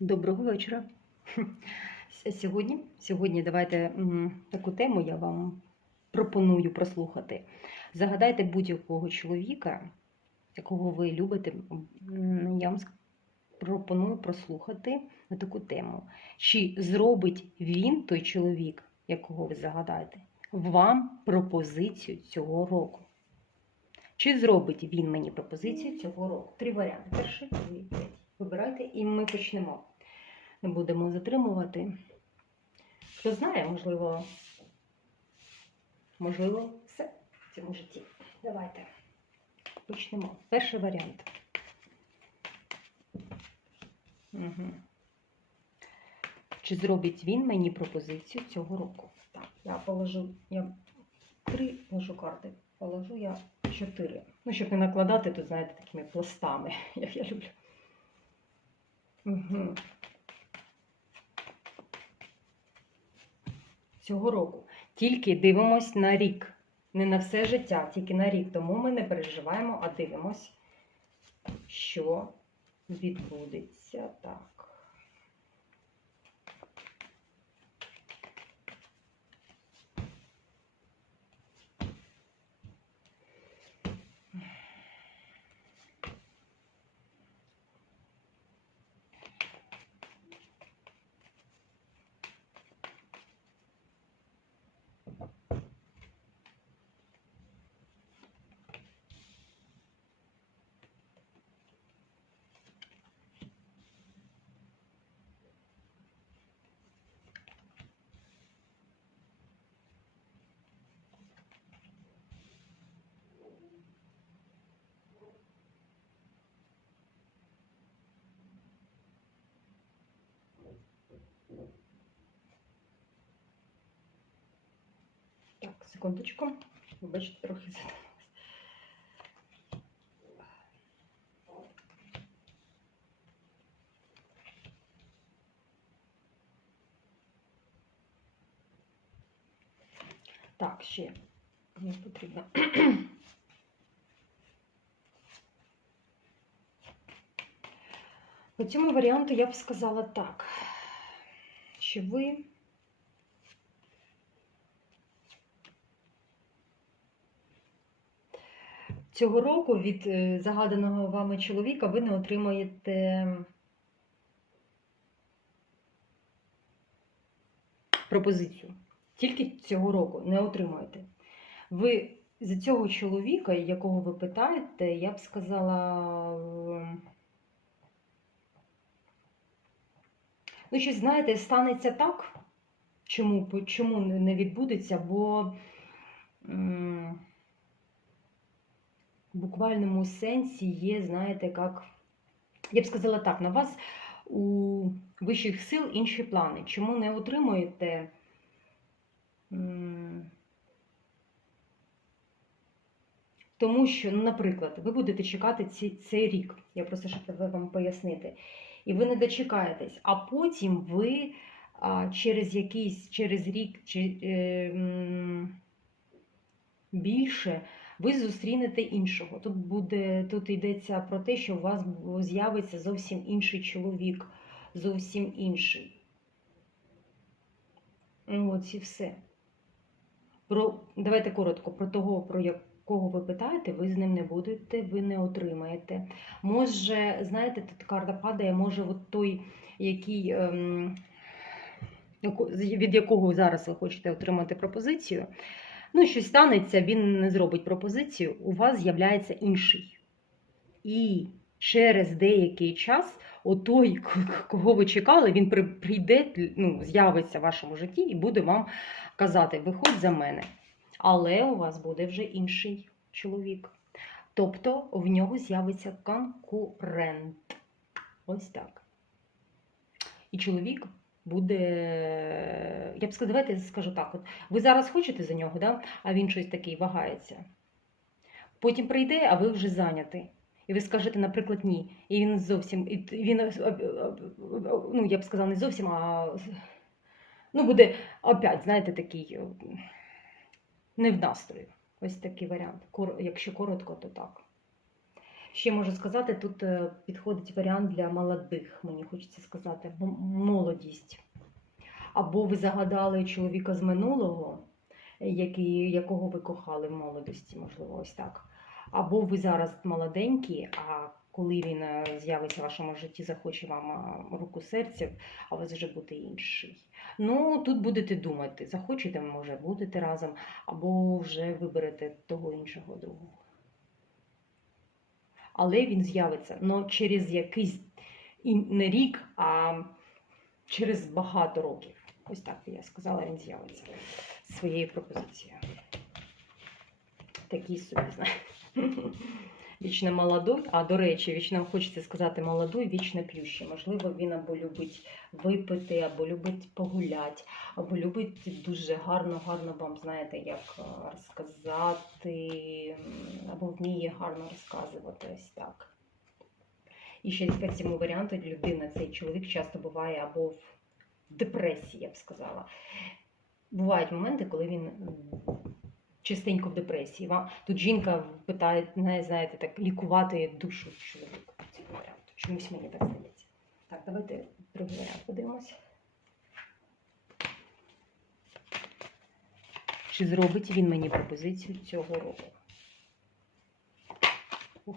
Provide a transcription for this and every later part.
Доброго вечора. Сьогодні, сьогодні давайте таку тему я вам пропоную прослухати. Загадайте будь-якого чоловіка, якого ви любите. Я вам пропоную прослухати на таку тему. Чи зробить він, той чоловік, якого ви загадаєте, вам пропозицію цього року? Чи зробить він мені пропозицію цього року? Три варіанти. Перший, другий, третій. Вибирайте і ми почнемо. Не будемо затримувати. Хто знає, можливо, можливо, все в цьому житті. Давайте почнемо. Перший варіант. Угу. Чи зробить він мені пропозицію цього року? Так, я положу, я три ложу карти, положу я чотири. Ну, щоб не накладати, то знаєте, такими пластами, як я люблю. Угу. Цього року. Тільки дивимось на рік. Не на все життя, тільки на рік. Тому ми не переживаємо, а дивимось, що відбудеться так. Так, секундочку. Вибачте, трохи задумалась. Так, ще мені потрібно. По цьому варіанту я б сказала так, що ви цього року від е, загаданого вами чоловіка ви не отримаєте пропозицію. Тільки цього року не отримаєте. Ви за цього чоловіка, якого ви питаєте, я б сказала. Ну, щось, знаєте, станеться так. Чому, чому не відбудеться? Бо буквальному сенсі є, знаєте, як. Я б сказала так, на вас у вищих сил інші плани. Чому не отримуєте? Тому що, ну, наприклад, ви будете чекати ці, цей рік, я просто щоб вам пояснити, і ви не дочекаєтесь, а потім ви а, через якийсь через рік чи е, більше ви зустрінете іншого. Тут буде тут йдеться про те, що у вас з'явиться зовсім інший чоловік, зовсім інший. Ось і все. Про, давайте коротко, про того, про якого ви питаєте, ви з ним не будете, ви не отримаєте. Може, знаєте, тут карта падає, може, от той, який, ем, від якого зараз ви хочете отримати пропозицію, ну, щось станеться, він не зробить пропозицію, у вас з'являється інший. І через деякий час отой, кого ви чекали, він прийде, ну, з'явиться в вашому житті і буде вам казати: виходь за мене. Але у вас буде вже інший чоловік. Тобто в нього з'явиться конкурент. Ось так. І чоловік буде. Я б сказала, давайте скажу так: от ви зараз хочете за нього, да? а він щось такий вагається. Потім прийде, а ви вже зайняті. І ви скажете, наприклад, ні. І він зовсім, він, ну, я б сказала, не зовсім, а ну, буде опять, знаєте, такий не в настрої. Ось такий варіант. Якщо коротко, то так. Ще можу сказати, тут е, підходить варіант для молодих, мені хочеться сказати, молодість. Або ви загадали чоловіка з минулого, який, якого ви кохали в молодості, можливо, ось так. Або ви зараз молоденькі, а коли він е, з'явиться в вашому житті, захоче вам е, руку серця, а у вас вже буде інший. Ну, тут будете думати, захочете, може, будете разом, або вже виберете того іншого другого. Але він з'явиться ну, через якийсь не рік, а через багато років. Ось так я сказала, він з'явиться своєю пропозицією. Такий собі, знаєте. Вічно молодой, а до речі, вічно хочеться сказати молодой, вічно плющий. Можливо, він або любить випити, або любить погуляти, або любить дуже гарно, гарно вам, знаєте, як е, розказати, або вміє гарно розказувати ось так. І ще по цьому варіанту людина, цей чоловік часто буває або в депресії, я б сказала. Бувають моменти, коли він частенько в депресії. Тут жінка питає, не, знаєте, так, лікувати душу чоловіка. по цьому варіанту. Чомусь мені так здається. Так, давайте другий варіант подивимося. Чи зробить він мені пропозицію цього року? Ух.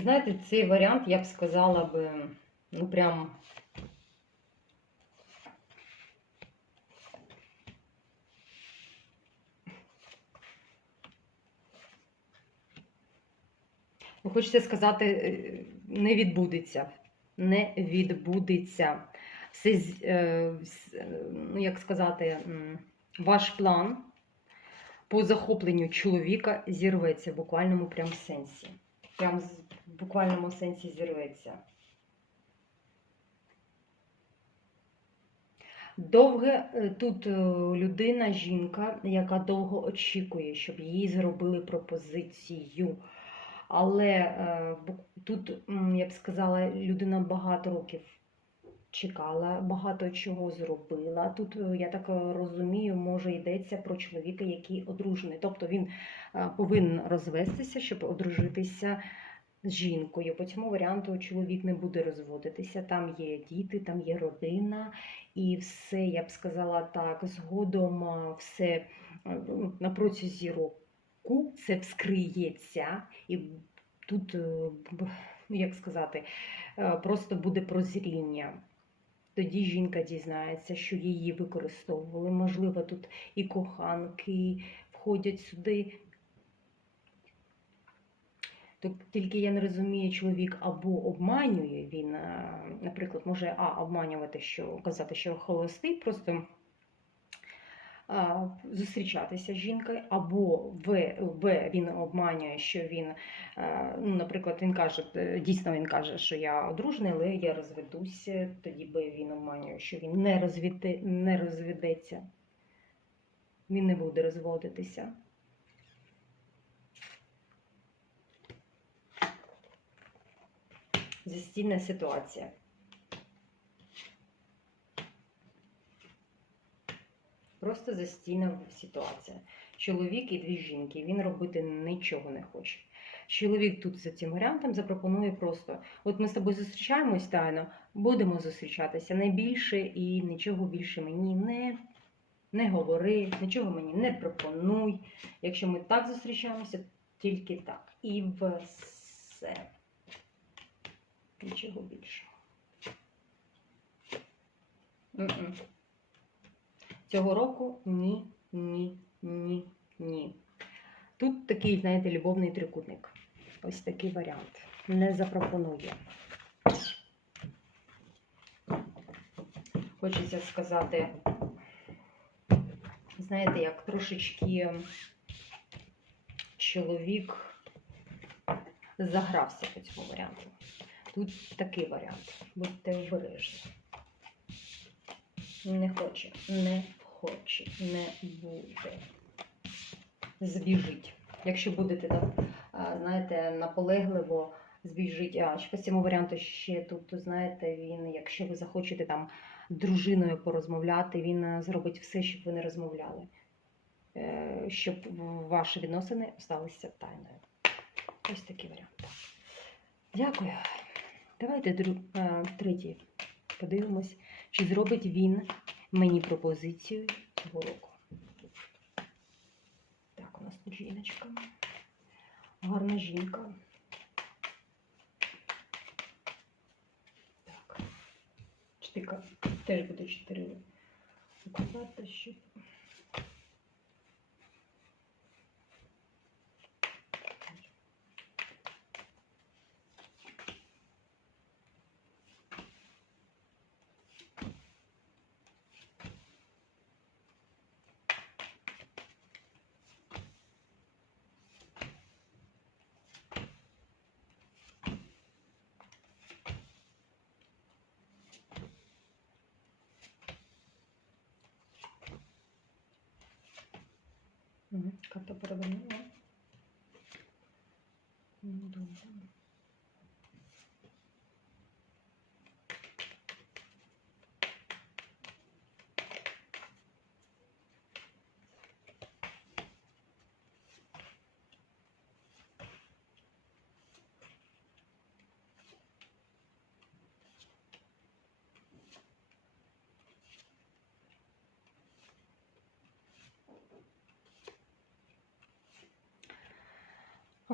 Знаєте, цей варіант, я б сказала би, ну прям. Ну, хочеться сказати, е, не відбудеться. Не відбудеться. Все, е, е, ну, як сказати, ваш план по захопленню чоловіка зірветься в буквальному прям сенсі прям в буквальному сенсі зірветься. Довге е, тут е, людина, жінка, яка довго очікує, щоб їй зробили пропозицію. Але е, тут, я б сказала, людина багато років чекала, багато чого зробила. Тут, е, я так е, розумію, може йдеться про чоловіка, який одружений. Тобто він е, повинен розвестися, щоб одружитися з жінкою. По цьому варіанту чоловік не буде розводитися. Там є діти, там є родина, і все, я б сказала так, згодом все ну, на протязі року це вскриється, і тут, як сказати, просто буде прозріння. Тоді жінка дізнається, що її використовували. Можливо, тут і коханки входять сюди. Тільки я не розумію, чоловік або обманює він, е, наприклад, може а, обманювати, що казати, що холостий, просто зустрічатися з жінкою, або в, в він обманює, що він, е, ну, наприклад, він каже, е, дійсно він каже, що я одружений, але я розведуся, тоді би він обманює, що він не, розвіде, не розведеться, він не буде розводитися. Застійна ситуація. Просто застійна ситуація. Чоловік і дві жінки, він робити нічого не хоче. Чоловік тут за цим варіантом запропонує просто: от ми з тобою зустрічаємось тайно, будемо зустрічатися не більше і нічого більше мені не, не говори, нічого мені не пропонуй. Якщо ми так зустрічаємося, тільки так. І все. Нічого більшого. М-м. Цього року ні, ні, ні, ні. Тут такий, знаєте, любовний трикутник. Ось такий варіант. не запропонує. Хочеться сказати, знаєте, як трошечки чоловік загрався по цьому варіанту. Тут такий варіант. Будьте обережні. Не хоче, не хоче, не буде. Збіжить. Якщо будете так, знаєте, наполегливо збіжить. А по цьому варіанту ще тут, знаєте, він, якщо ви захочете там дружиною порозмовляти, він зробить все, щоб ви не розмовляли. Е, Щоб ваші відносини залишилися тайною. Ось такий варіант. Дякую. Давайте третій. Подивимось, чи зробить він мені пропозицію цього року. Так, у нас тут жіночка. Гарна жінка. Так. Чотирка. Теж буде чотири указати, щоб. Мгм, Карта перевернула. Ну, добре. А, ну,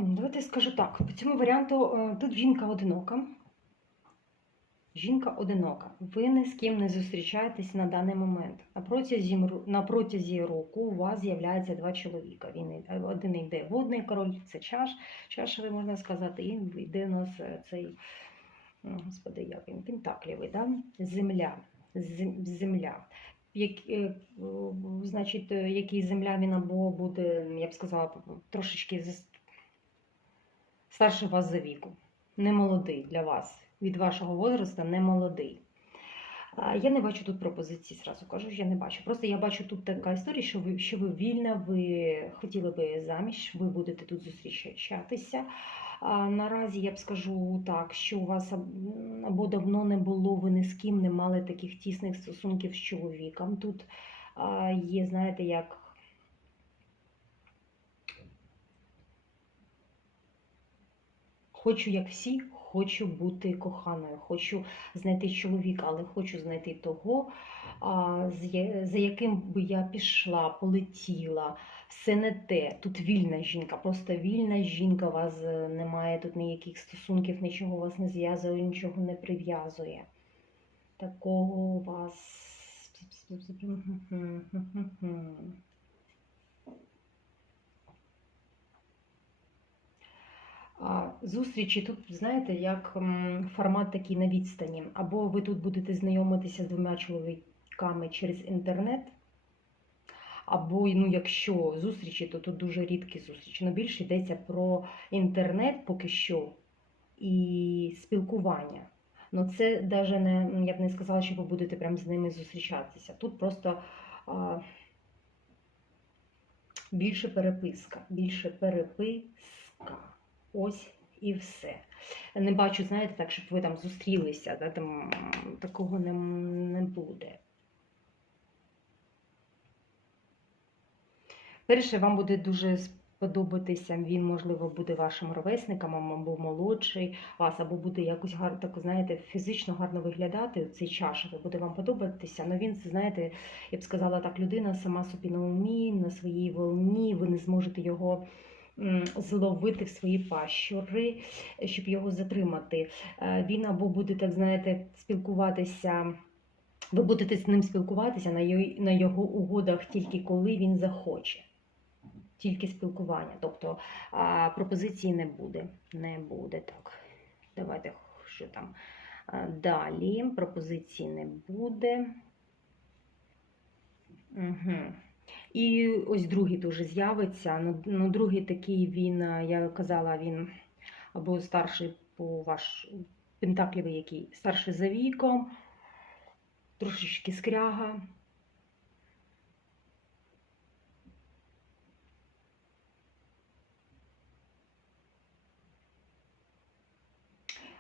Давайте скажу так. По цьому варіанту е, тут жінка одинока. Жінка одинока. Ви ні з ким не зустрічаєтесь на даний момент. На протязі, на протязі року у вас з'являється два чоловіка. Він один йде водний король, це чаш, чашевий, можна сказати, і йде у нас е, цей, господи, як він, пентаклівий, да? земля. Зем- Земля. Як, е, значить, е, який земля він або буде, я б сказала, трошечки старше вас за віку, не молодий для вас. Від вашого возрасту не молодий. Я не бачу тут пропозицій, зразу кажу, я не бачу. Просто я бачу тут така історія, що ви, що ви вільна, ви хотіли би заміж, ви будете тут зустрічатися. А наразі я б скажу так, що у вас або давно не було, ви ні з ким не мали таких тісних стосунків з чоловіком. Тут є, знаєте, як Хочу, як всі, хочу бути коханою, хочу знайти чоловіка, але хочу знайти того, за яким би я пішла, полетіла. Все не те. Тут вільна жінка, просто вільна жінка. У вас е, немає тут ніяких стосунків, нічого вас не зв'язує, нічого не прив'язує. Такого у вас. Зустрічі тут, знаєте, як формат такий на відстані. Або ви тут будете знайомитися з двома чоловіками через інтернет, або, ну, якщо зустрічі, то тут дуже рідкі зустрічі. Ну, більше йдеться про інтернет поки що і спілкування. Ну, це навіть не, я б не сказала, що ви будете прям з ними зустрічатися. Тут просто а, більше переписка, більше переписка. Ось і все. Не бачу, знаєте, так, щоб ви там зустрілися, да, там, такого не, не буде. Перше, вам буде дуже сподобатися, він, можливо, буде вашим ровесником, або молодший вас, або буде якось гарно, так, знаєте, фізично гарно виглядати, цей чашевий, буде вам подобатися. але він, знаєте, я б сказала так, людина сама собі на умі, на своїй волні, ви не зможете його зловити в свої пащури, щоб його затримати. Е, Він або буде, так знаєте, спілкуватися. Ви будете з ним спілкуватися на його, угодах тільки коли він захоче. Тільки спілкування. Тобто пропозиції не буде. Не буде так. Давайте що там. Далі пропозиції не буде. Угу. І ось другий дуже з'явиться. Ну, ну, другий такий він, я казала, він або старший по ваш пентаклівий, який старший за віком, трошечки скряга.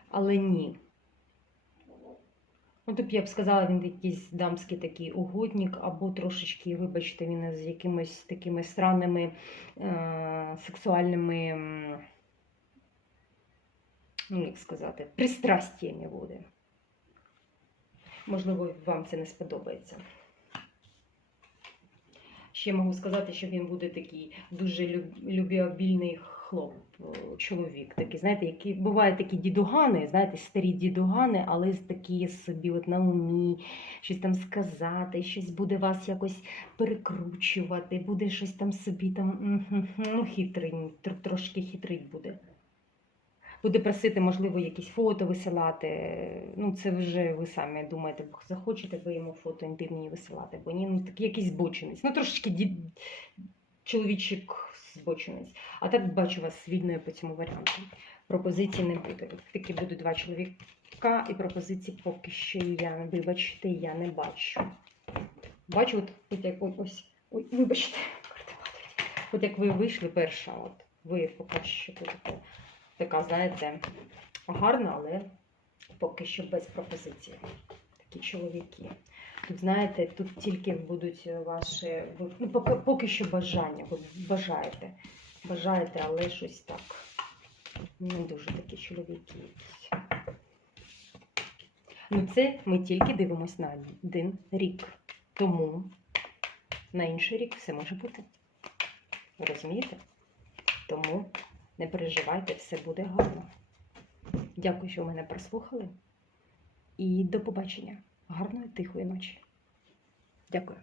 Але ні. Ну, тобто я б сказала, він якийсь дамський такий угодник, або трошечки, вибачте, він з якимись такими странними е- сексуальними, ну, як сказати, пристрастями буде. Можливо, вам це не сподобається. Ще можу сказати, що він буде такий дуже любіобільний хлоп, чоловік. Такий, знаєте, які бувають такі дідугани, знаєте, старі дідугани, але такі собі от на умі, щось там сказати, щось буде вас якось перекручувати, буде щось там собі там ну, хитрий, трошки хитрий буде. Буде просити, можливо, якісь фото висилати. Ну, це вже ви самі думаєте, захочете ви йому фото інтимні висилати, бо ні, ну такий якийсь збочинець. Ну, трошечки дід... чоловічик збочинець. А так бачу вас вільною по цьому варіанту. Пропозицій не буде. Такі будуть два чоловіка, і пропозицій поки що я, вибачте, я не бачу. Бачу, от, от як ось, ой, вибачте. От як ви вийшли перша, от ви поки що будете така, знаєте, гарна, але поки що без пропозиції. Такі чоловіки. Тут, знаєте, тут тільки будуть ваші, ну, поки, поки що бажання, ви бажаєте. Бажаєте, але щось так. Не дуже такі чоловіки. Ну, це ми тільки дивимося на один рік. Тому на інший рік все може бути. Розумієте? Тому не переживайте, все буде гарно. Дякую, що мене прослухали. І до побачення. Гарної тихої ночі. Дякую.